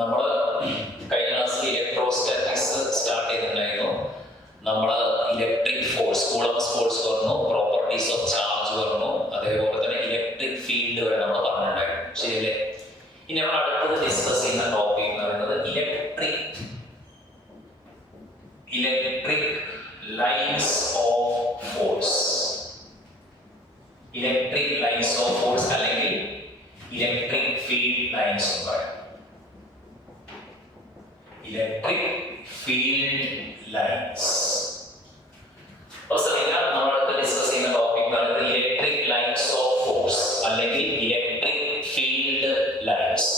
നമ്മൾ കഴിഞ്ഞ ക്ലാസ്സിൽ ഇലക്ട്രോസ്റ്റാറ്റിക്സ് സ്റ്റാർട്ട് ചെയ്തിട്ടുണ്ടായിരുന്നു. നമ്മൾ ഇലക്ട്രിക് ഫോഴ്സ്, കൂളംബ് ഫോഴ്സ് പറഞ്ഞു, പ്രോപ്പർട്ടീസ് ഓഫ് ചാർജ് പറഞ്ഞു, അതേപോലെ തന്നെ ഇലക്ട്രിക് ഫീൽഡ് വരെ നമ്മൾ പറഞ്ഞിട്ടുണ്ടായിരുന്നു. ശരിയല്ലേ? ഇനി നമ്മൾ അടുത്തത് ഡിസ്കസ് ചെയ്യുന്ന ടോപ്പിക് എന്ന് പറയുന്നത് electric lines of force. Electric lines of force അല്ലെങ്കിൽ ഇലക്ട്രിക് ഫീൽഡ് ലൈൻസ് എന്ന് പറയും. Electric field lines. നമ്മളടുത്ത് ഡിസ്കസ് ചെയ്യുന്ന ടോപ്പിക് എന്ന് പറയുന്നത് ഇലക്ട്രിക് ലൈൻസ് ഓഫ് ഫോഴ്സ് അല്ലെങ്കിൽ ഇലക്ട്രിക് ഫീൽഡ് ലൈൻസ്.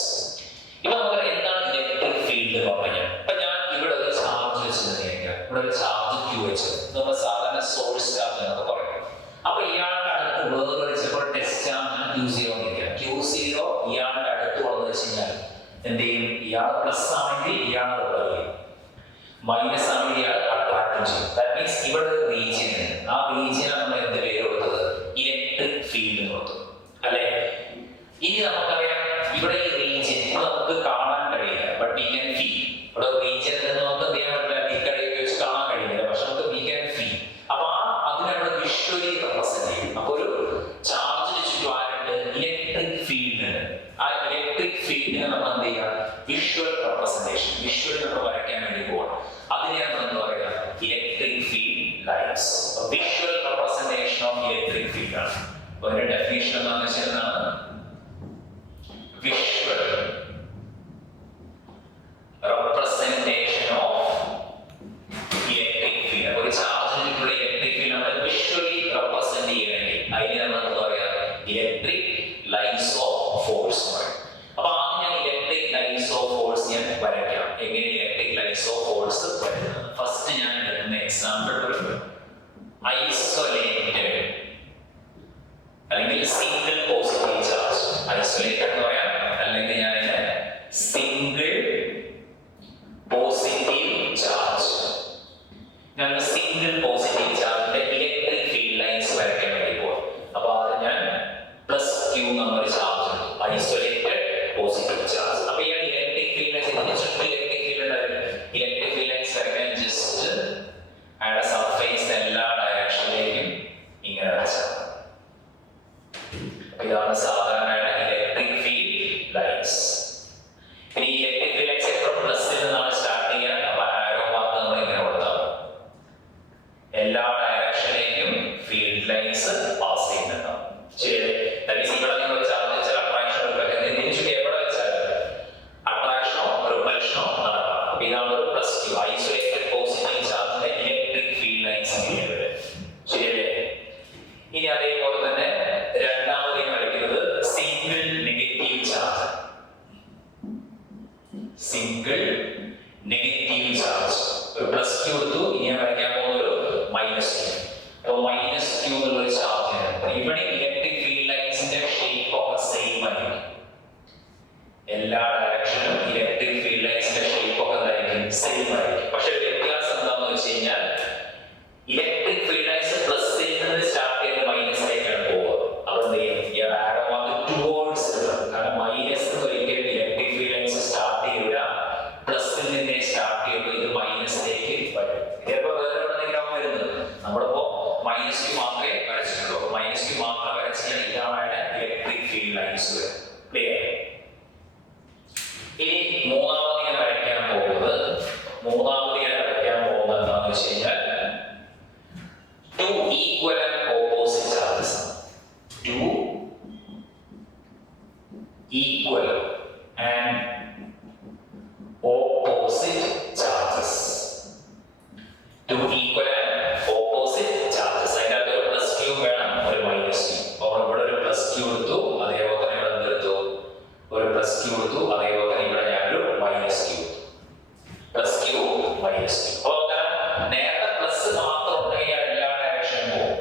ഇപ്പൊ നമുക്ക് എന്താണ് ഇലക്ട്രിക് ഫീൽഡ് എന്ന് പറഞ്ഞാൽ, ഇപ്പൊ ഞാൻ ഇവിടെ ഒരു ചാർജ് വെച്ചിട്ടുണ്ടെങ്കിൽ ഇവിടെ ഒരു ചാർജ് ക്യൂ വെച്ചത് നമ്മൾ സാധാരണ സോഴ്സ് ചാർജ് എന്നൊക്കെ പറയും. അപ്പൊ ഇയാളുടെ അടുത്ത് വേറൊരു ചിലപ്പോൾ ടെസ്റ്റ് ചാർജ് Q0 Q0 ഇയാളുടെ അടുത്ത് വന്നു വെച്ച് കഴിഞ്ഞാൽ എന്ത് ചെയ്യും? ഇയാൾ പ്ലസ് ആണെങ്കിൽ ഇയാൾ റിപ്പൽ ചെയ്യും, മൈനസ് ആണെങ്കിൽ ഇയാൾ അട്രാക്റ്റും ചെയ്യും. ദാറ്റ് മീൻസ് ഇവിടെ ഒരു റീജിയൻ ഉണ്ട്. ആ റീജിയനാണ് നമ്മൾ എന്ത് പേര് കൊടുത്തത്? ഇലക്ട്രിക് ഫീൽഡ് എന്ന് കൊടുത്തു അല്ലെ? ഇനി നമുക്കറിയാം ഇവിടെ ഈ റീജിയൻ നമുക്ക് കാണാൻ കഴിയില്ല, ബട്ട് വി ക്യാൻ ഫീൽ. ഇവിടെ റീജിയൻ നമുക്ക് എന്ത് ചെയ്യാൻ പറ്റില്ല, ഡിക്കടി ഉപയോഗിച്ച് കാണാൻ കഴിയില്ല, പക്ഷെ നമുക്ക് വി ക്യാൻ ഫീൽ. അപ്പൊ അതിനവിടെ വിഷ്വലി റെപ്രസെന്റ് ചെയ്യും. അപ്പൊ ഒരു ചാർജിന് ചുറ്റുമായിട്ട് ഇലക്ട്രിക് ഫീൽഡ് ഉണ്ട്. ആ ഇലക്ട്രിക് ഫീൽഡിനെ നമ്മൾ എന്ത് ചെയ്യുക? വിഷ്വൽ റെപ്രസെന്റേഷൻ, വിഷ്വൽ നമ്മൾ വരയ്ക്കാൻ വേണ്ടി പോകണം. അതിനെയാണ് നമ്മൾ പറയുക electric field lines. Visual representation of electric field ആണ്. അതിന്റെ ഡെഫിനിഷൻ എന്താണെന്ന് വെച്ചാൽ എന്താണ്? Visual representation of electric field. ഒരു ചാർജിനുള്ള ഇലക്ട്രിക് ഫീൽഡ് നമ്മൾ വിഷ്വലി റെപ്രസെന്റ് ചെയ്യണമെങ്കിൽ അതിനെ നമ്മൾ എന്താ പറയുക? ഇലക്ട്രിക് ലൈൻസ് ഓഫ് ഫോഴ്സ് പറയും. അപ്പൊ ആദ്യം ഞാൻ ഇലക്ട്രിക് ലൈൻസ് ഓഫ് ഫോഴ്സ് ഞാൻ വരയ്ക്കാം. എങ്ങനെ ഇലക്ട്രിക് ലൈൻസ് ഓഫ് ഫോഴ്സ് വരുന്നത്? ഫസ്റ്റ് ഞാൻ എടുക്കുന്ന എക്സാമ്പിൾ ഒരു ഐസൊലേറ്റഡ് അല്ലെങ്കിൽ സിംഗിൾ പോസിറ്റീവ് ചാർജ്. ഐസൊലേറ്റഡ് എന്ന് പറയാം, അല്ലെങ്കിൽ ഞാൻ സിംഗിൾ പോസിറ്റീവ് ചാർജ്. ഞാൻ സിംഗിൾ പോസിറ്റീവ് ചാർജിന്റെ ഇലക്ട്രിക് ഫീൽഡ് ലൈൻസ് വരയ്ക്കാൻ വേണ്ടി പോവാം. അപ്പൊ അത് ഞാൻ പ്ലസ് ക്യൂ എന്നൊരു ചാർജ്, ഐസൊലേറ്റഡ് പോസിറ്റീവ് ചാർജ്. അപ്പൊ ഈ electric field lines electric field electric field lines വരയ്ക്കാൻ ജസ്റ്റ് അയാളുടെ സർഫേസ് എല്ലാ ഡയറക്ഷനിലേക്കും ഇങ്ങനെ വരച്ചാൽ ഇതാണ് സാധാരണ ഇലക്ട്രിക് ഫീൽഡ് ലൈൻസ്. ഇനി ഇലക്ട്രിക് ഫീൽഡ് ലൈൻസ് എത്ര പ്ലസിൽ നിന്നാണ് സ്റ്റാർട്ട് ചെയ്യുക? അപ്പൊ ആരോ മാർക്ക് നമ്മൾ ഇങ്ങനെ കൊടുത്താൽ എല്ലാ ഡയറക്ഷനിലേക്കും ഫീൽഡ് ലൈൻസ് പാസ് ചെയ്യുന്നുണ്ടാവും. ശരി, ഇവിടെ നിങ്ങൾ ചാർജ് വെച്ചാൽ അട്രാക്ഷനോ തിരിച്ചു എവിടെ വെച്ചാൽ അട്രാക്ഷനോ റിപ്പൽഷനോ നടക്കാം. അപ്പൊ ഇതാണ് ഒരു പ്ലസ് ക്യൂ ഐസൊലേറ്റഡ് പോസിറ്റീവ് ചാർജിന്റെ ഇലക്ട്രിക് ഫീൽഡ് ലൈൻസ്. ശരിയല്ലേ? ഇനി അതേപോലെ തന്നെ രണ്ടാമത് വരയ്ക്കുന്നത് single negative charge. Single negative charge ഒരു പ്ലസ് ക്യൂ എടുത്തു. ഇനി ഞാൻ വരയ്ക്കാൻ പോകുന്ന ഒരു മൈനസ് ക്യൂ. അപ്പോൾ മൈനസ് ക്യൂ എന്നുള്ള ഒരു ചാർജ് ഇവിടെ ഇലക്ട്രിക് ഫീൽഡ് ലൈൻസിന്റെ ഷേപ്പ് ഒക്കെ സെയിം ആയിരിക്കും. എല്ലാ ഡയറക്ഷനിലും ഇലക്ട്രിക് ഫീൽഡ് ലൈൻസിന്റെ ഷേപ്പ് ഒക്കെ എന്തായിരിക്കും? സെയിം ആയിരിക്കും. പക്ഷെ വ്യത്യാസം എന്താണെന്ന് വെച്ച് കഴിഞ്ഞാൽ ഇലക്ട്രിക് ഫീൽഡ് ലൈൻസ് പ്ലസിൽ നിന്ന് സ്റ്റാർട്ട് ചെയ്ത് മൈനസിലേക്കാണ് പോകുക. അതെന്ത് ചെയ്യും? ടുവേർഡ്സ്, കാരണം മൈനസ് ഒരിക്കലും ഇലക്ട്രിക് ഫീൽഡ് ലൈൻസ് സ്റ്റാർട്ട് ചെയ്യൂല, പ്ലസിൽ നിന്നേ സ്റ്റാർട്ട് ചെയ്യുമ്പോൾ ഇത് മൈനസിലേക്ക് വരും. ഇതിപ്പോ വേറെ എവിടെയെങ്കിലും വരുന്നത് നമ്മളിപ്പോ മൈനസ് ക്യൂ മാത്രമേ വരച്ചിട്ടുള്ളൂ. മൈനസ് ക്യൂ മാത്രം വരച്ചാൽ ഇതാണ് ഇലക്ട്രിക് ഫീൽഡ് ലൈൻസ്. ക്ലിയർ? ഇനി മൂന്നാമത് ഞാൻ വരയ്ക്കാൻ പോകുന്നത് എന്താണെന്ന് വെച്ച് കഴിഞ്ഞാൽ two equal and opposite charges. Two equal and opposite charges. Two equal and opposite charges. അതിനകത്ത് ഒരു പ്ലസ് ക്യൂ വേണം, ഒരു മൈനസ് ക്യൂ. അപ്പോൾ ഇവിടെ ഒരു പ്ലസ് ക്യൂ എടുത്തു, അതേപോലെ തന്നെ ഇവിടെ എന്തെടുത്തു? ഒരു പ്ലസ് ക്യൂ എടുത്തു, അതേപോലെ തന്നെ ഇവിടെ ഞാനൊരു minus Q. Plus Q minus Q. അപ്പോൾ നേരത്തെ പ്ലസ് മാത്രം ഉണ്ടെങ്കിൽ എല്ലാ ഡയറക്ഷനും പോകും,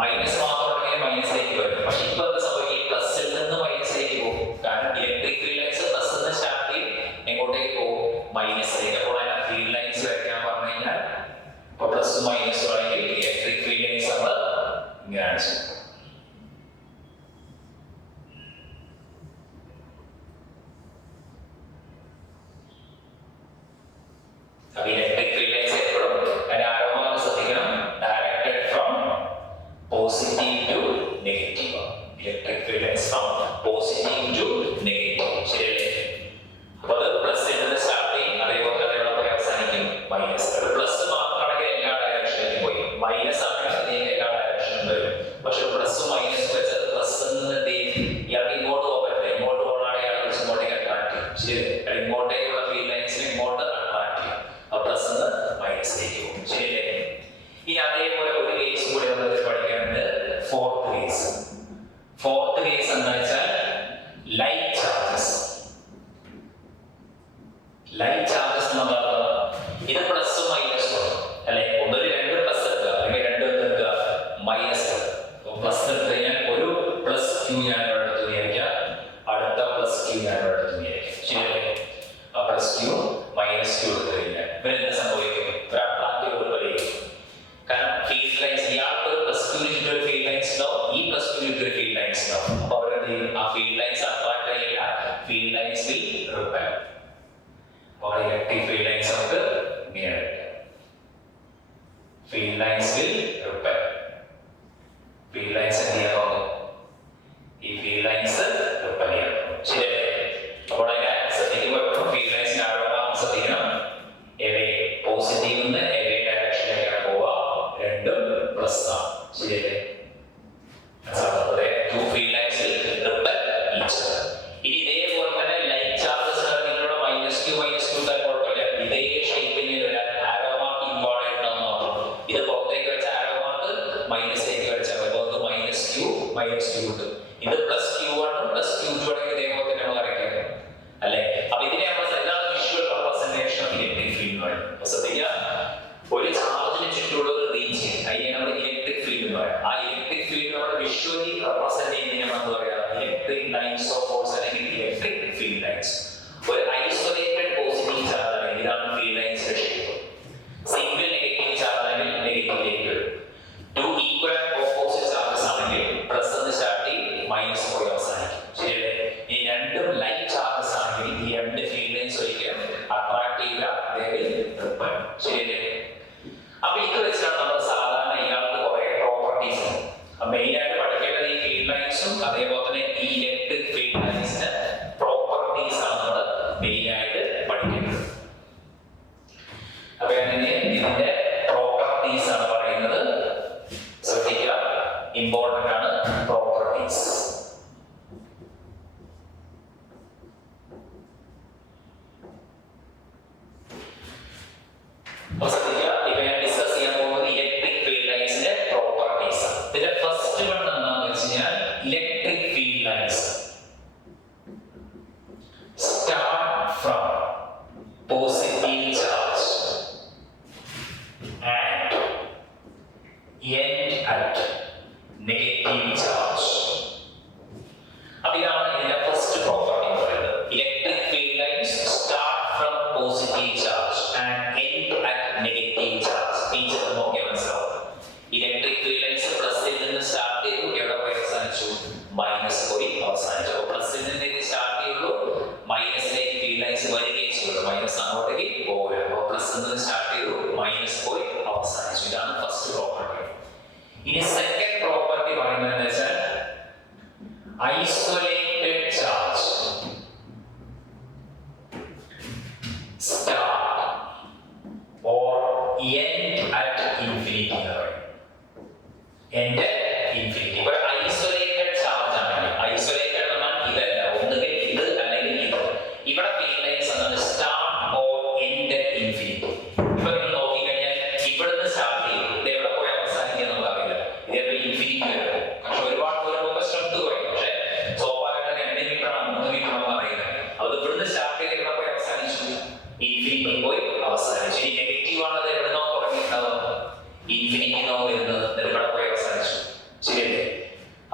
മൈനസ് മാത്രം ഉണ്ടെങ്കിൽ മൈനസിലേക്ക് വരും. പക്ഷെ ഇപ്പൊ എന്താ സംഭവിക്കും? പ്ലസിൽ നിന്ന് മൈനസിലേക്ക് പോകും. കാരണം ഇലക്ട്രിക് ഫീൽഡ് ലൈൻസ് പ്ലസിൽ നിന്ന് സ്റ്റാർട്ട് ചെയ്യും, എങ്ങോട്ടേക്ക് പോകും? മൈനസിലേക്ക്. അപ്പോൾ അതിനെ ഫീൽഡ് ലൈൻസ് വരയ്ക്കാൻ പറഞ്ഞു കഴിഞ്ഞാൽ ഇപ്പൊ പ്ലസ് മൈനസ് ആണെങ്കിൽ ഇലക്ട്രിക് ഫീൽഡ് ലൈൻസ് നമ്മൾ ഇങ്ങനെയാണ് ചെയ്യുന്നത്. Positive to negative. Electric field lines from positive to negative. ശരിയല്ലേ? അപ്പൊ അത് പ്ലസ് എന്ന് സ്റ്റാർട്ട് ചെയ്യും, അതേപോലെ തന്നെ ഇവിടെ പോയി അവസാനിക്കും മൈനസ്. പ്ലസ് മാത്രമാണെങ്കിൽ എല്ലാ ഡയറക്ഷനിലും പോയി, മൈനസ് ആണെങ്കിൽ എല്ലാ ഡയറക്ഷനിലും വരും. പക്ഷെ പ്ലസും മൈനസും വെച്ചത് പ്ലസ് എന്ത് ചെയ്യും, ഇയാൾക്ക് ഇങ്ങോട്ട് പോകാൻ പറ്റില്ല. ഇങ്ങോട്ട് പോകണമാണ് ഇയാൾ ഇങ്ങോട്ടേക്ക് അട്രാക്ട് ചെയ്യും. ശരി, ഇങ്ങോട്ടേക്കുള്ള ഫീൽഡ് ലൈൻസിന് ഇങ്ങോട്ട് അട്രാക്ട് ചെയ്യും. ആ പ്ലസ് എന്ന് മൈനസിലേക്ക് പോകും. ശരിയല്ലേ? ഇനി അതേപോലെ ഒരു കേസ് കൂടി നമ്മൾ പഠിക്കാനുണ്ട്, ഫോർത്ത് കേസ്. ഫോർത്ത് കേസ് എന്താ വെച്ചാൽ ലൈറ്റ് ചാർജസ്. ലൈറ്റ് ചാർജസ് എന്ന് പറഞ്ഞാൽ ഇത് പ്ലസും മൈനസും അല്ലെ, ഒന്നൊരു രണ്ട് പ്ലസ് എടുക്കുക അല്ലെങ്കിൽ രണ്ട് എടുക്കുക മൈനസ്. പ്ലസ് എടുത്തു കഴിഞ്ഞാൽ ഒരു പ്ലസ് ക്യൂ ഞാൻ ഇവിടെ എടുത്തു വിചാരിക്കാം, അടുത്ത പ്ലസ് ക്യൂ ഞാൻ ഇവിടെ എടുത്തു വിചാരിക്കാം. ശരിയല്ലേ? ആ പ്ലസ് ക്യൂ മൈനസ് ക്യൂ എടുത്തു കഴിഞ്ഞാൽ ഇവർ എന്ത് സംഭവിക്കും? ഒരു അട്രാക്റ്റീവ് വരികയും, കാരണം ഫീൽഡ് ലൈൻസ് ഇയാൾക്ക് ഒരു പ്ലസ് ക്യൂ ഒരു ഫീൽഡ് ലൈൻസ് ഉണ്ടാവും, ഈ പ്ലസ് ക്യൂ ഒരു ഫീൽഡ് ലൈൻസ് ഉണ്ടാവും. അപ്പൊ അവരെന്ത് ചെയ്യും? ആ ഫീൽഡ് ലൈൻസ് അട്രാക്ട് ചെയ്യില്ല, ഫീൽഡ് ലൈൻസ് വിൽ റിപ്പൽ. അപ്പോൾ ഇലക്ട്രിക് ഫീൽഡ് ലൈൻസ് നമുക്ക് ഇങ്ങനെയാണ്, field lines will ripple. Field lines എന്ത് ചെയ്യാൻ പോകുന്നു? ഈ ഫീൽഡ് ലൈൻസ് റിപ്പൽ ചെയ്യാൻ പോകും. ശരിയല്ലേ? അപ്പോൾ അതിനെ ശ്രദ്ധിക്കുമ്പോൾ എപ്പോഴും ഫീൽഡ് ലൈൻസിന് ആരോഗ്യം ശ്രദ്ധിക്കണം. എവേ പോസിറ്റീവ് നിന്ന് എവേ ഡയറക്ഷനിലേക്കാണ് പോവുക, രണ്ടും പ്ലസ് ആണ്. ശരിയല്ലേ? Two field lines will repel each other. ഇനി ഇതേപോലെ തന്നെ ലൈറ്റ് ചാർജസ് നിങ്ങളുടെ മൈനസ് ക്യൂ കുഴപ്പമില്ല, ഇതേ ഷേപ്പിൽ വരാൻ ആരോ മാർക്ക് ഇമ്പോർട്ടൻ്റ് ആണെന്ന് മാത്രം. ഇത് പുറത്തേക്ക് വെച്ച ആരോ മാർക്ക് മൈനസിലേക്ക് വെച്ചാൽ മൈനസ് ക്യൂ കിട്ടും. ഇത് പ്ലസ് ക്യൂ ആണ്, പ്ലസ് ക്യൂ ടു ആണെങ്കിൽ ഇതേപോലെ തന്നെ നമ്മൾ വരയ്ക്കുന്നത് അല്ലെ. അപ്പൊ ഇതിനെ നമ്മൾ എന്താണ് visual representation of electric field എന്ന് പറയുന്നത്. ശ്രദ്ധിക്കുക, ഒരു ചാർജിന് ചുറ്റുമുള്ള ഒരു റീജിയൻ, അതിനെ നമ്മൾ ഇലക്ട്രിക് ഫീൽഡ് എന്ന് പറയാം. ആ ഇലക്ട്രിക് ഫീൽഡ് നമ്മൾ വിഷ്വലി റെപ്രസെന്റ് ചെയ്യുന്നതിനെ നമ്മൾ പറയാം ഇലക്ട്രിക് ലൈൻസ് ഓഫ് ഫോഴ്സ് അല്ലെങ്കിൽ ഇലക്ട്രിക് ഫീൽഡ് ലൈൻസ്. ഒരു ഐസൊലേറ്റഡ് പോസിറ്റീവ് ചാർജ് ആണെങ്കിൽ ഇതാണ് ഫീൽഡ് ലൈൻസിന്റെ ഷേപ്പ്. സിംഗിൾ നെഗറ്റീവ് ചാർജ് ആണെങ്കിൽ നെഗറ്റീവിലേക്ക് വരും. ടു ഈക്വൽ ഓപ്പോസിറ്റ് ചാർജസ് ആണെങ്കിൽ പ്ലസ് എന്ന് സ്റ്റാർട്ട് ചെയ്യും, മൈനസ് പോയി അവസാനിക്കും. ശരിയല്ലേ? ഈ രണ്ടും ലൈറ്റ് ചാർജസ് ആണെങ്കിൽ ഈ രണ്ട് ഫീൽഡ് ലൈൻസ് ഒരിക്കലും അട്രാക്ട് ചെയ്യില്ല, ശരിയല്ലേ? അപ്പൊ ഇത് വെച്ചാണ് നമ്മൾ സാധാരണ ഇയാൾക്ക് കുറെ പ്രോപ്പർട്ടീസ് ഉണ്ട്. മെയിൻ ആയിട്ട് പഠിക്കേണ്ടത് ഈ ഫീൽഡ് ലൈൻസും അതേപോലെ തന്നെ ഈ ഇലക്ട്രിക് ഫീൽഡ് ലൈൻസിന്റെ പ്രോപ്പർട്ടീസ് ആണ് നമ്മൾ മെയിൻ ആയിട്ട് പഠിക്കേണ്ടത്. അപ്പൊ അങ്ങനെ ഇതിന്റെ പ്രോപ്പർട്ടീസ് ആണ് പറയുന്നത്. ശ്രദ്ധിക്കുക, ഇമ്പോർട്ടന്റ് ആണ് പ്രോപ്പർട്ടീസ്. അപ്പൊ ശ്രദ്ധിക്കുക, ഇപ്പൊ ഞാൻ ഡിസ്കസ് ചെയ്യാൻ പോകുന്നത് ഇലക്ട്രിക് ഫീൽഡ് ലൈൻസിന്റെ പ്രോപ്പർട്ടീസ് ആണ്. ഇതിന്റെ ഫസ്റ്റ് വൺ എന്താണെന്ന് വെച്ച് കഴിഞ്ഞാൽ electric field lines start from positive charge and end at negative charge. അപ്പൊ ഇതാണ് ഇതിന്റെ ഫസ്റ്റ് പ്രോപ്പർട്ടി എന്ന് പറയുന്നത്. Electric field lines start from positive charge and end at negative charge. Teacher നോക്കിയാൽ മനസ്സിലാവും. ഇലക്ട്രിക് ഫീൽഡ് ലൈൻസ് പ്ലസിൽ നിന്ന് സ്റ്റാർട്ട് ചെയ്തു, എവിടെ പോയി അവസാനിച്ചു? മൈനസ് പോയി അവസാനിച്ചു. അപ്പോൾ പ്ലസിൽ നിന്ന് സ്റ്റാർട്ട് ചെയ്തു, മൈനസിലേക്ക് ഫീൽഡ് ലൈൻസ് വരികയും ചെയ്തു, മൈനസ് അങ്ങോട്ടേക്ക് പോവുക. അപ്പോൾ പ്ലസിൽ നിന്ന് സ്റ്റാർട്ട് ചെയ്തു, മൈനസ് പോയി അവസാനിച്ചു. ഇതാണ് ഫസ്റ്റ് പ്രോപ്പർട്ടി. ഇനി സെക്കൻഡ് പ്രോപ്പർട്ടി പറയുന്നത് എന്താ വെച്ചാൽ isolated charge start or end at infinity എന്ന് പറയും. End infinity. ഇപ്പോൾ ഐസൊലേറ്റഡ് ചാർജ് ആണെങ്കിൽ, ഐസൊലേറ്റഡ് എന്നാൽ ഇതല്ല, ഒന്നുകിൽ ഇത് അല്ലെങ്കിൽ ഇത്. ഇവിടെ ഫീൽഡ് ലൈൻസ് എന്താണ്? Start or end at infinity. ഇപ്പൊ നിങ്ങൾ നോക്കിക്കഴിഞ്ഞാൽ ഇവിടുന്ന് സ്റ്റാർട്ട് ചെയ്യും, ഇത് എവിടെ പോയി അവസാനിക്കുക നമുക്ക് അറിയില്ല. ഇതേപോലെ ഇൻഫിനിറ്റി വരെ പോകും. പക്ഷെ ഒരുപാട് ദൂരം പോകുമ്പോൾ സ്ട്രെങ്ത് കുറയും. പക്ഷെ സ്വാഭാവികമായിട്ട് 2 മീറ്റർ ആണ് 3 മീറ്റർ ആണെന്ന് അറിയില്ല. അത് ഇവിടുന്ന് സ്റ്റാർട്ട് ചെയ്ത് എവിടെ പോയി അവസാനിച്ചു? ഇൻഫിനിറ്റി പോയി അവസാനിച്ചു. ഈ നെഗറ്റീവ് ആണത് എവിടുന്നോ തുടങ്ങിയിട്ടുണ്ടാവുക, ഇൻഫിനിറ്റിന്നോ വരുന്നത്, എവിടെ പോയി അവസാനിച്ചു. ശരിയല്ലേ?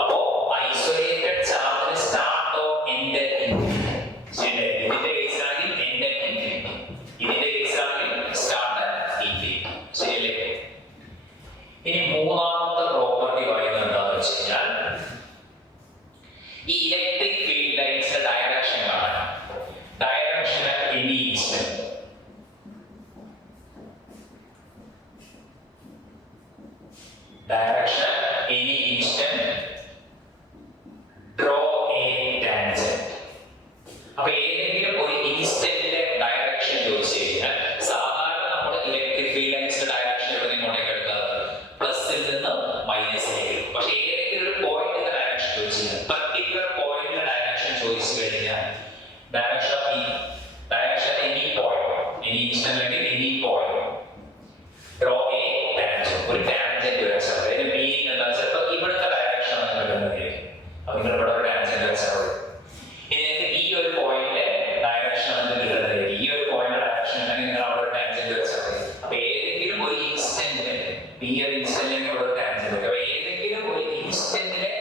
അപ്പോ ഐസൊലേറ്റഡ് ചാർജിന് സ്റ്റാർട്ട് ഓർ എൻഡ് ഇൻഫിനിറ്റി. ശരിയല്ലേ? ഇതിന്റെ കേസിലാണെങ്കിൽ എൻഡ് ഇൻഫിനിറ്റി, ഇതിന്റെ കേസിലാണെങ്കിൽ സ്റ്റാർട്ട് ഇൻഫിനിറ്റി. ശരിയല്ലേ? ഇനി മൂന്നാമത്തെ പ്രോപ്പർട്ടി പറയുന്നത് എന്താണെന്ന് വെച്ച് കഴിഞ്ഞാൽ ഈ ഇലക്ട്രിക് ഫീൽഡ് ലൈൻസിന്റെ ഡയറക്ഷൻ കാണാൻ. Direction at any instant. Direction any മൈനസിലേക്ക്. പക്ഷെ ഏതെങ്കിലും ഒരു പോയിന്റിന്റെ ഡയറക്ഷൻ ചോദിച്ചു കഴിഞ്ഞാൽ, പർട്ടിക്കുലർ പോയിന്റിന്റെ ഡയറക്ഷൻ ചോദിച്ചു കഴിഞ്ഞാൽ direction any point, any instant അല്ലെങ്കിൽ any point draw a tangent, ഒരു ടാൻജന്റ് വരച്ചാൽ അതിന്റെ മീനിങ് എന്താ വെച്ചാൽ ഇപ്പൊ ഇവിടുത്തെ ഡയറക്ഷൻ നിങ്ങൾ കണ്ടുപിടിക്കും. അപ്പൊ നിങ്ങൾ ഇവിടെ ഒരു ടാൻജന്റ് വരച്ചാൽ മതി. ഇനി ഈ ഒരു പോയിന്റിലെ ഡയറക്ഷൻ കിട്ടുന്നത്, ഈ ഒരു പോയിന്റിന്റെ ഡയറക്ഷൻ ഉണ്ടെങ്കിൽ നിങ്ങൾ അവിടെ ഒരു ടാൻജന്റ് വരച്ചാൽ മതി. അപ്പൊ ഏതെങ്കിലും ഒരു ഇൻസ്റ്റന്റിന് ഈ ഒരു ഇൻസ്റ്റന്റിന് ഇവിടെ ഒരു ടാൻജന്റ് വരും. അപ്പൊ ഏതെങ്കിലും ഒരു ഇൻസ്റ്റന്റിലെ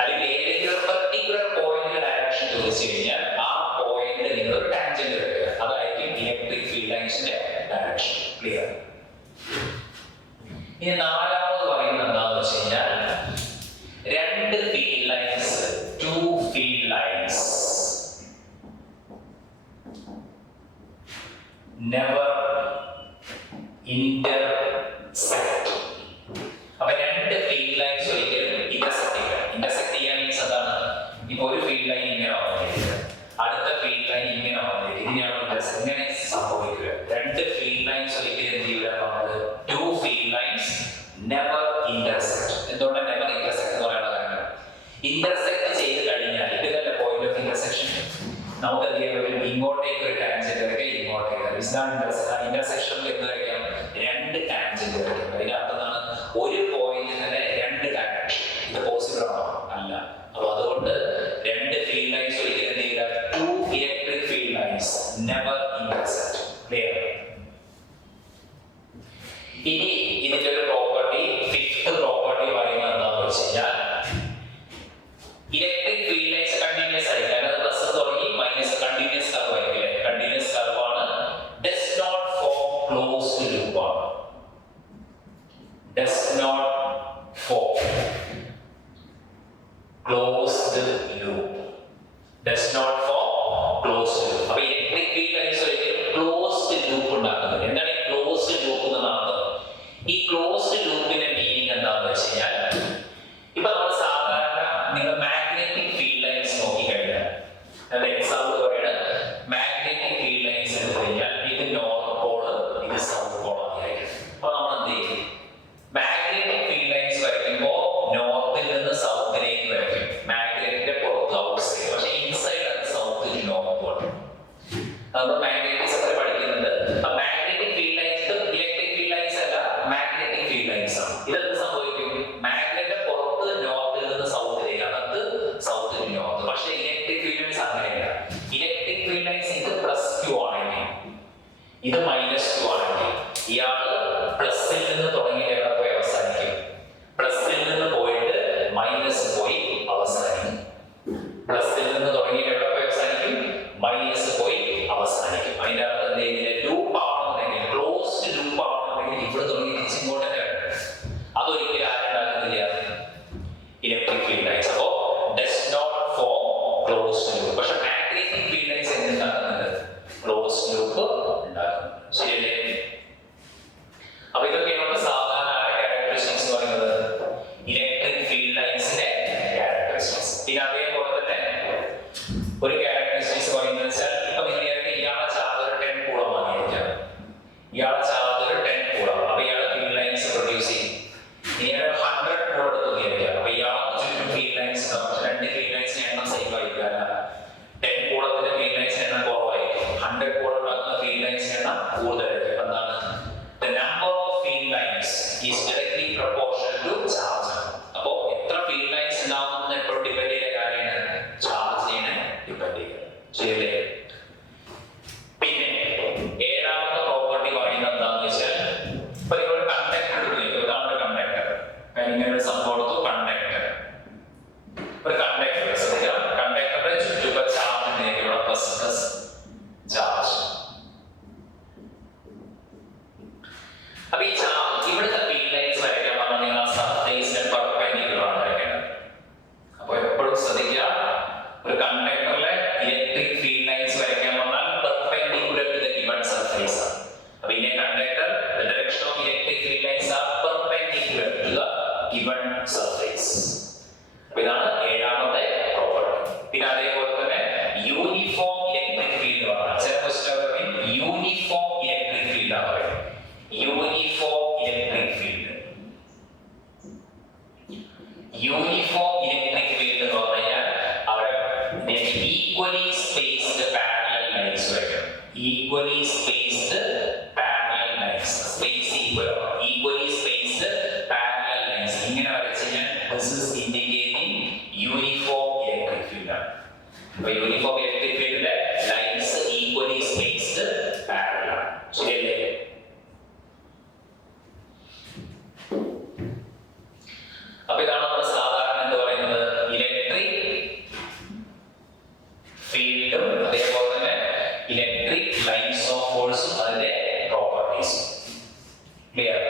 അല്ലെങ്കിൽ ഏതെങ്കിലും ഒരു പർട്ടിക്കുലർ പോയിന്റിന്റെ ഡയറക്ഷൻ ചോദിച്ചു കഴിഞ്ഞാൽ ആ പോയിന്റിൽ നിങ്ങൾ ഒരു ടാൻജന്റ് വെക്കുക. അതായിരിക്കും ഇലക്ട്രിക് ഫീൽഡ് ലൈൻസിന്റെ ഡയറക്ഷൻ. ക്ലിയർ? ഇനി നാലാമത് പറയുന്നത് എന്താണെന്ന് വെച്ച് കഴിഞ്ഞാൽ രണ്ട് field lines, two field lines never intersect. അപ്പൊ രണ്ട് ഫീൽഡ് ലൈൻസ് ഒരിക്കലും ഇന്റർസെക്ട് ചെയ്യാൻ മീൻസ് എന്താണ്? ഇപ്പൊ ഒരു ഫീൽഡ് ലൈൻ ഇങ്ങനെ വന്നിരിക്കുക, അടുത്ത ഫീൽഡ് ലൈൻ ഇങ്ങനെ വന്നിരിക്കുക, ഇതിനെയാണ് ഇന്റർസെക്ട്. ഇങ്ങനെ സംഭവിക്കുക. രണ്ട് ഫീൽഡ് ലൈൻസ് ഒരിക്കലും എന്ത് ചെയ്യില്ല? Two field lines never intersect. എന്തുകൊണ്ടാണ് നെവർ ഇന്റർസെക്ട് എന്ന് പറയുന്ന കാരണം? ഇന്റർസെക്ട് ചെയ്ത് കഴിഞ്ഞാൽ ഇതല്ല പോയിന്റ് ഓഫ് ഇന്റർസെക്ഷൻ. നമുക്ക് എന്ത് ചെയ്യാൻ പറ്റും? ഇങ്ങോട്ടേക്ക് ഒരു ടാൻജന്റ് വരയ്ക്കുക, ഇങ്ങോട്ടേക്ക്. ഇന്റർസെക്ഷനിൽ എന്ത് വരയ്ക്കാം? രണ്ട് ടാൻജന്റ് വരയ്ക്കാം. അതിന്റെ അർത്ഥം എന്താണ്? ഒരു പോയിന്റ് തന്നെ രണ്ട് ഡയറക്ഷൻ. ഇത് പോസിബിൾ ആണോ? അല്ല. അപ്പൊ അതുകൊണ്ട് രണ്ട് ഫീൽഡ് ലൈൻസ് ഒരിക്കലും എന്ത് ചെയ്യില്ല? Two electric field lines never intersect. Clear? ഇനി ഇതിന്റെ ഒരു പ്രോപ്പർട്ടി, ഫിഫ്ത്ത് പ്രോപ്പർട്ടി പറയുന്നത് എന്താണെന്ന് വെച്ച് കഴിഞ്ഞാൽ ഇലക്ട്രിക് ഫീൽഡ് ലൈൻസ് കണ്ടിന്യൂസ് ആയിരിക്കും. അതായത് പ്ലസ് തുടങ്ങി മൈനസ് കണ്ടിന്യൂസ് കർവ് ആയിരിക്കും. കണ്ടിന്യൂസ് കർവ് ആണ്. Does not form closed loop ആണ്. Does not form closed loop. Does not form closed loop. അപ്പൊ ഇലക്ട്രിക് ഫീൽഡ് ലൈൻസ് ഒരിക്കലും ക്ലോസ്ഡ് ലൂപ്പ് ഉണ്ടാക്കുന്നത്. എന്താണ് ഈ ക്ലോസ്ഡ് ലൂപ്പ് എന്ന് നടത്തുന്നത്? ഈ ക്ലോസ്ഡ് ലൂപ്പിന്റെ മീനിങ് എന്താണെന്ന് വെച്ച് കഴിഞ്ഞാൽ ഇപ്പൊ നമ്മൾ സാധാരണ നിങ്ങൾ മാഗ്നറ്റിക് ഫീൽഡ് ലൈൻസ് നോക്കിക്കഴിഞ്ഞാൽ, എക്സാമ്പിൾ പറയുന്നത് മാഗ്നറ്റിക് ഫീൽഡ് ലൈൻസ് എടുത്തു കഴിഞ്ഞാൽ ഇത് നോർത്ത് പോള്, ഇത് സൗത്ത് പോൾ ആയിരിക്കും. അപ്പൊ നമ്മൾ എന്ത് ചെയ്യും? മാഗ്നറ്റിക് ഫീൽഡ് ലൈൻസ് വരയ്ക്കുമ്പോൾ നോർത്തിൽ നിന്ന് സൗത്തിലേക്ക് വരയ്ക്കും. യൂണിഫോം ഇലക്ട്രിക് ഫീൽഡ് എന്ന് പറഞ്ഞു കഴിഞ്ഞാൽ അവിടെ ഈക്വലി സ്പേസ്ഡ് പാരലൽ ലൈൻസ് വയ്ക്കണം. Equally spaced parallel lines, space equally spaced parallel lines ഇങ്ങനെ വരച്ച് ഞാൻ this is indicating uniform electric field ആണ്. അപ്പൊ യൂണിഫോം ഇലക്ട്രിക് ഫീൽഡിലെ ലൈൻസ് ഈക്വലി സ്പേസ്ഡ് പാരലൽ ആണ്. ശരിയല്ലേ? അപ്പൊ ഇതാണ് നമ്മൾ സാധാരണ എന്ത് പറയുന്നത് ഇലക്ട്രിക് ഫീൽഡും അതേപോലെ തന്നെ ഇലക്ട്രിക് ലൈൻസ് ഓഫ് ഫോഴ്സും അതിന്റെ പ്രോപ്പർട്ടീസും. ക്ലിയർ?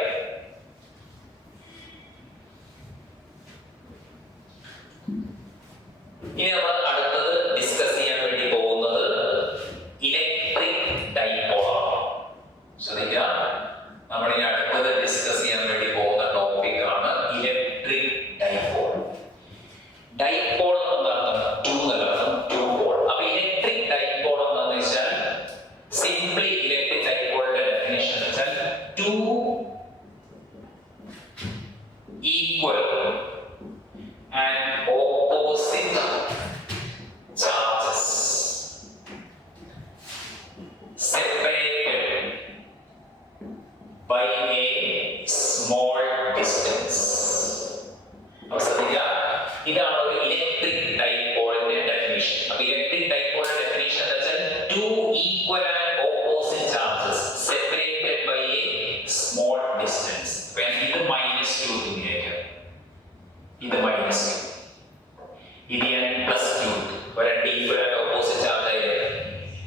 ഇനി നമ്മൾ അടുത്തത് ഡിസ്കസ് ചെയ്യാൻ വേണ്ടി പോകുന്നത് ഇലക്ട്രിക് ഡൈപോൾ ആണ്. ശ്രദ്ധിക്കുക, നമ്മൾ ഇനി അടുത്തത് ഡിസ്കസ് ചെയ്യാൻ വേണ്ടി പോകുന്ന ടോപ്പിക് ആണ് ഇലക്ട്രിക് ഡൈപോൾ. ഡൈപോൾ എന്നർത്ഥം ടു എന്നർത്ഥം, ടു പോൾ. അപ്പൊ ഇലക്ട്രിക് ഡൈപോൾ എന്താണെന്ന് വെച്ചാൽ സിംപ്ലി ഇലക്ട്രിക് ഡൈപോളിന്റെ ഡെഫിനിഷൻ വെച്ചാൽ two equal and opposite charges separated by a small distance. ഇതാണ് ഒരു ഇലക്ട്രിക് ഡൈപോളിന്റെ ഡെഫിനിഷൻ. അപ്പൊ ഇലക്ട്രിക് ഡൈപോളിന്റെ ഡെഫിനിഷൻ എന്ന് വെച്ചാൽ two equal and opposite charges separated by a small distance. ഇത് -2 ഇങ്ങനെയൊക്കെ, ഇത് -2, ഇത് ഞാൻ +2. രണ്ട് ഈക്വൽ ആൻഡ് ഓപ്പോസിറ്റ് ചാർജ് ആയത്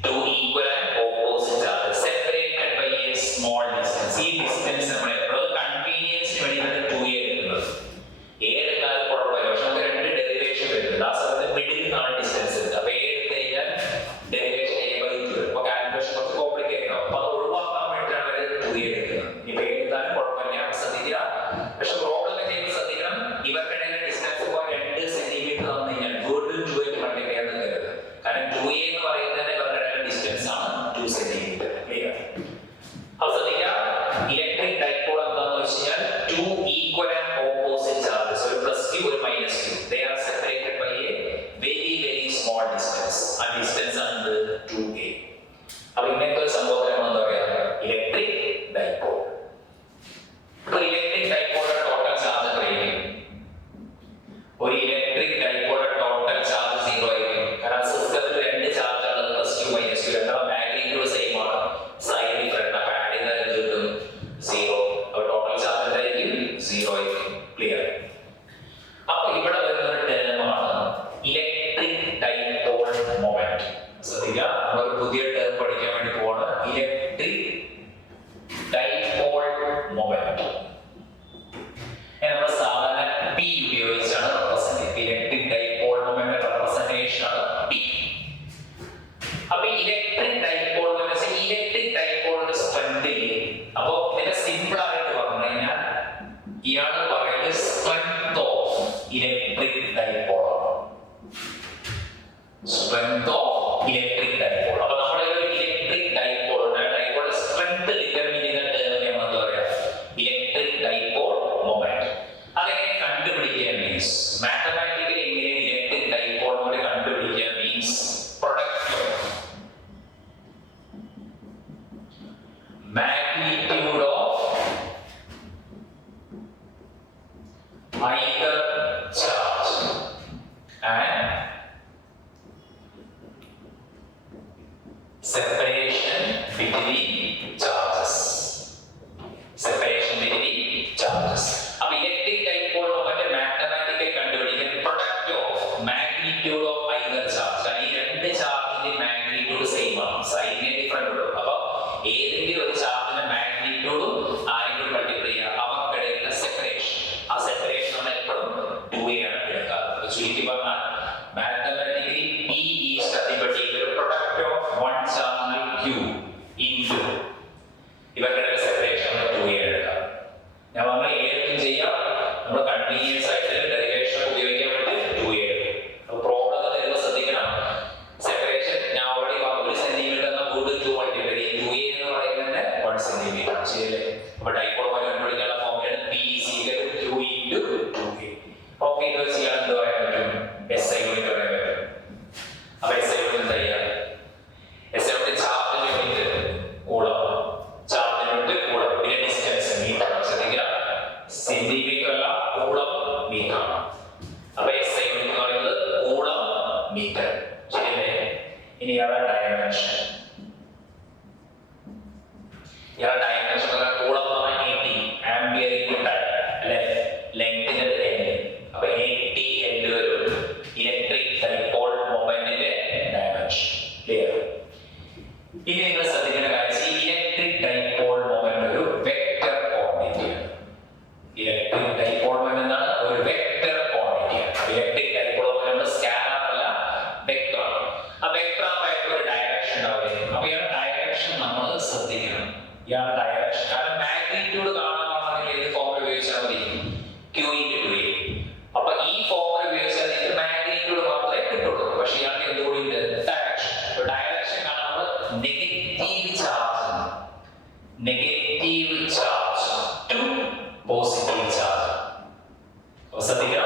two equal and opposite charge separated by a small distance. ഈ ഡിസ്റ്റൻസ് നമ്മൾ എപ്പോഴും കൺവീനിയൻസിന് വേണ്ടിയിട്ടാണ് 2a എടുക്കുന്നത്. a എടുത്താൽ കുഴപ്പമില്ല, പക്ഷെ നമുക്ക് രണ്ട് ഡെറിവേഷൻ വരുന്നുണ്ട്. ആ സമയത്ത് മിഡിൽ നിന്നാണ് ഡിസ്റ്റൻസ് എടുക്കുക. അപ്പൊ a എടുത്തു കഴിഞ്ഞാൽ ഡെറിവേഷൻ a/2. അപ്പൊ കാൽക്കുലേഷൻ കുറച്ച് കോംപ്ലിക്കേറ്റഡ് ആവും. അപ്പൊ അത് ഒഴിവാക്കാൻ വേണ്ടിയിട്ടാണ് അവർ 2a എടുക്കുന്നത്. ഇപ്പൊ a എടുത്താലും കുഴപ്പമില്ല, ശ്രദ്ധിക്കുക. പക്ഷെ പ്രോബ്ലം ചെയ്യുമ്പോൾ ശ്രദ്ധിക്കണം, ഇവരുടെ ഡിസ്റ്റൻസ് ഇപ്പോൾ 2 സെന്റിമീറ്റർ തന്നു കഴിഞ്ഞാൽ വീണ്ടും 2a മൾട്ടിപ്ലൈ ചെയ്യാൻ നിൽക്കരുത്. കാരണം 2a എന്ന് പറയുന്നത് ഇവരുടെ ഡിസ്റ്റൻസ് ആണ് 2 സെന്റിമീറ്റർ. ക്ലിയർ? അപ്പോൾ ശ്രദ്ധിക്കുക, ഇലക്ട്രിക് ഡൈപോൾ എന്താണെന്ന് വെച്ച് കഴിഞ്ഞാൽ to equal and opposite charges, ഒരു +2 ഒരു -2, they are separated by a very small distance. ആ ഡിസ്റ്റൻസ് ആണ് 2a. അപ്പോൾ ഇങ്ങനത്തെ ഒരു സംഭവത്തിനാണ് എന്താ പറയുക ഇലക്ട്രിക് ഡൈപോൾ. അപ്പോൾ ഇലക്ട്രിക് ഡൈപോളിന്റെ ടോട്ടൽ ചാർജ് എത്രയായിരിക്കും? ഒരു ഇലക്ട്രിക് ഡൈപോളിന്റെ ടോട്ടൽ ചാർജ് 0 ആയിരിക്കും. കാരണം സിസ്റ്റത്തിൽ രണ്ട് ചാർജ് ഉള്ളത് +2 -2, രണ്ടാമത് മാഗ്നിറ്റ്യൂഡ് സെയിം ആണ്, സൈൻ ഡിഫറെന്റ്. അപ്പൊ ആഡ് ചെയ്താൽ എന്ത് കിട്ടും? 0. അപ്പോൾ ടോട്ടൽ ചാർജ് എന്തായിരിക്കും? 0 ആയിരിക്കും. ക്ലിയർ? അപ്പൊ ഇവിടെ വരുന്ന ഒരു ടേമാണ് ഇലക്ട്രിക് ഡൈപോൾ മൊമെന്റ്. ശ്രദ്ധിക്കുക, നമ്മൾ പുതിയ ടേം പഠിക്കാൻ വേണ്ടി പോവാണ്, ഇലക്ട്രിക് ഡൈപോൾ മൊമെന്റ്. നമ്മൾ സാധാരണ P ഉപയോഗിച്ചാണ് റെപ്രസെന്റ് ചെയ്യുന്നത്. ഇലക്ട്രിക് ഡൈപോൾ മൊമെന്റ് റെപ്രസെന്റേഷൻ ആണ് P. അപ്പൊ ഇലക്ട്രിക് ഡൈപോൾ എന്ന് വെച്ചാൽ ഇലക്ട്രിക് ഡൈപോളിന്റെ സ്ട്രെങ്ത് ഇല്ലേ? അപ്പൊ ഇതിനെ സിമ്പിൾ ആയിട്ട് പറഞ്ഞു കഴിഞ്ഞാൽ ഇയാണ് പറയുന്നത് സ്ട്രെങ്ത് ഓഫ് ഇലക്ട്രിക് ഡൈപോൾ ആണ്. Strength of electric dipole. അപ്പൊ നമ്മുടെ ഒരു ഇലക്ട്രിക് ഡൈപോൾ ഡൈപോളിന്റെ സ്ട്രെങ്ത് ഡിറ്റർമിൻ ചെയ്യുന്ന ടേമിനെ നമ്മൾ എന്താ പറയാ ഇലക്ട്രിക് ഡൈപോൾ മൊമെന്റ്. അതെങ്ങനെ കണ്ടുപിടിക്കുക മീൻസ് മാത്തമാറ്റിക്കലി എങ്ങനെ ഇലക്ട്രിക് ഡൈപോൾ മൊമെന്റ് കണ്ടുപിടിക്കുക means product magnitude of either charge and separation between charges. Separation between charges. അപ്പൊ ഇലക്ട്രിക് ഡൈപോൾ മൊമെന്റ് മാത്തമാറ്റിക്കലി കണ്ടുപിടിക്കാൻ product of magnitude of either charge. ഈ രണ്ട് ചാർജിന്റെ magnitude same ആണ്, സൈനിന് ഡിഫറെന്റ് ഉള്ളൂ. അപ്പൊ ഏതെങ്കിലും ഒരു ചാർജിന്റെ മാഗ്നിറ്റ്യൂഡും ആരെങ്കിലും മൾട്ടിപ്ലൈ ചെയ്യുക, അവർക്കിടയിലുള്ള സെപ്പറേഷൻ. ആ സെപ്പറേഷൻ നമ്മൾ എപ്പോഴും 2a ആണ് എടുക്കാറ്. ചുരുക്കി പറഞ്ഞാൽ mathematically P is nothing but the product of one charge q into ഇവരുടെ സെപ്പറേഷൻ 2a എടുക്കാം. ഞാൻ പറഞ്ഞ ഏതും ചെയ്യാം, നമ്മൾ കൺവീനിയൻസ് ആയിട്ട് ഡെറിവേഷൻ ഉപയോഗിക്കാൻ വേണ്ടി 2a എടുക്കും. അപ്പോൾ പ്രോബ്ലം തരുമ്പോൾ ശ്രദ്ധിക്കണം, സെപ്പറേഷൻ ഞാൻ ഓൾറെഡി 1 സെന്റിമീറ്റർ എന്ന കൂടുതൽ 2 മൾട്ടിപ്ലൈ ചെയ്യും. 2a എന്ന് പറയുന്നത് 1 സെന്റിമീറ്റർ. ശരിയല്ലേ? അപ്പോൾ ഡൈപോൾ മൊമെന്റ് കണ്ടുപിടിക്കാനുള്ള ഫോർമുലയാണ് P = q into 2a. Okay, ഇത് മീറ്റർ ആണ്. അപ്പൊ SI യൂണിറ്റ് എന്ന് പറയുന്നത് കൂളം മീറ്റർ. ശരിയല്ലേ? ഇനി ഇയാളുടെ ഡയമെൻഷൻ. ഇയാളുടെ ഡയമെൻഷൻ കൂളം എന്ന് പറഞ്ഞാൽ 80 ആംബിയർ ഇൻടു ടൈം അല്ലെ, ലെങ്തിന് N. അപ്പൊ 80 L വരും ഇലക്ട്രിക് ഡൈപോൾ മൊമെന്റിന്റെ ഡയമെൻഷൻ. ക്ലിയർ? ഇനി നിങ്ങൾ ശ്രദ്ധിക്കേണ്ട കാര്യം, ഇലക്ട്രിക് ഡൈപോൾ മൊമെന്റ് ഒരു വെക്റ്റർ ക്വാണ്ടിറ്റിയാണ്. ഇലക്ട്രിക് ഡൈപോൾ മൊമെന്റ് എന്താണ്? ഒരു വെക്റ്റർ ക്വാണ്ടിറ്റിയാണ്. ഇലക്ട്രിക് ഡൈപോൾ മൊമെന്റ് സ്കാലർ അല്ല, വെക്റ്റർ ആണ്. ആ വെക്റ്റർ ആയിട്ട് ഒരു ഡയറക്ഷൻ ഉണ്ടാവില്ലേ? അപ്പൊ ഇയാളുടെ ഡയറക്ഷൻ നമ്മൾ ശ്രദ്ധിക്കണം. ഇയാളുടെ ഡയറക്ഷൻ, കാരണം മാഗ്നിറ്റ്യൂഡ് കാണാനാണെങ്കിൽ ഏത് ഫോർമുല ഉപയോഗിച്ചാൽ മതി? Q into 2A. അപ്പൊ ഈ ഫോർമുല ഉപയോഗിച്ചാൽ നിങ്ങൾക്ക് മാഗ്നിറ്റ്യൂഡ് മാത്രമേ കിട്ടുള്ളൂ. പക്ഷെ ഇയാൾക്ക് എന്തുകൂടിയുണ്ട്? ഡയറക്ഷൻ. ഡയറക്ഷൻ കാണാൻ നമ്മൾ negative charge to positive charge. ശ്രദ്ധിക്കണം.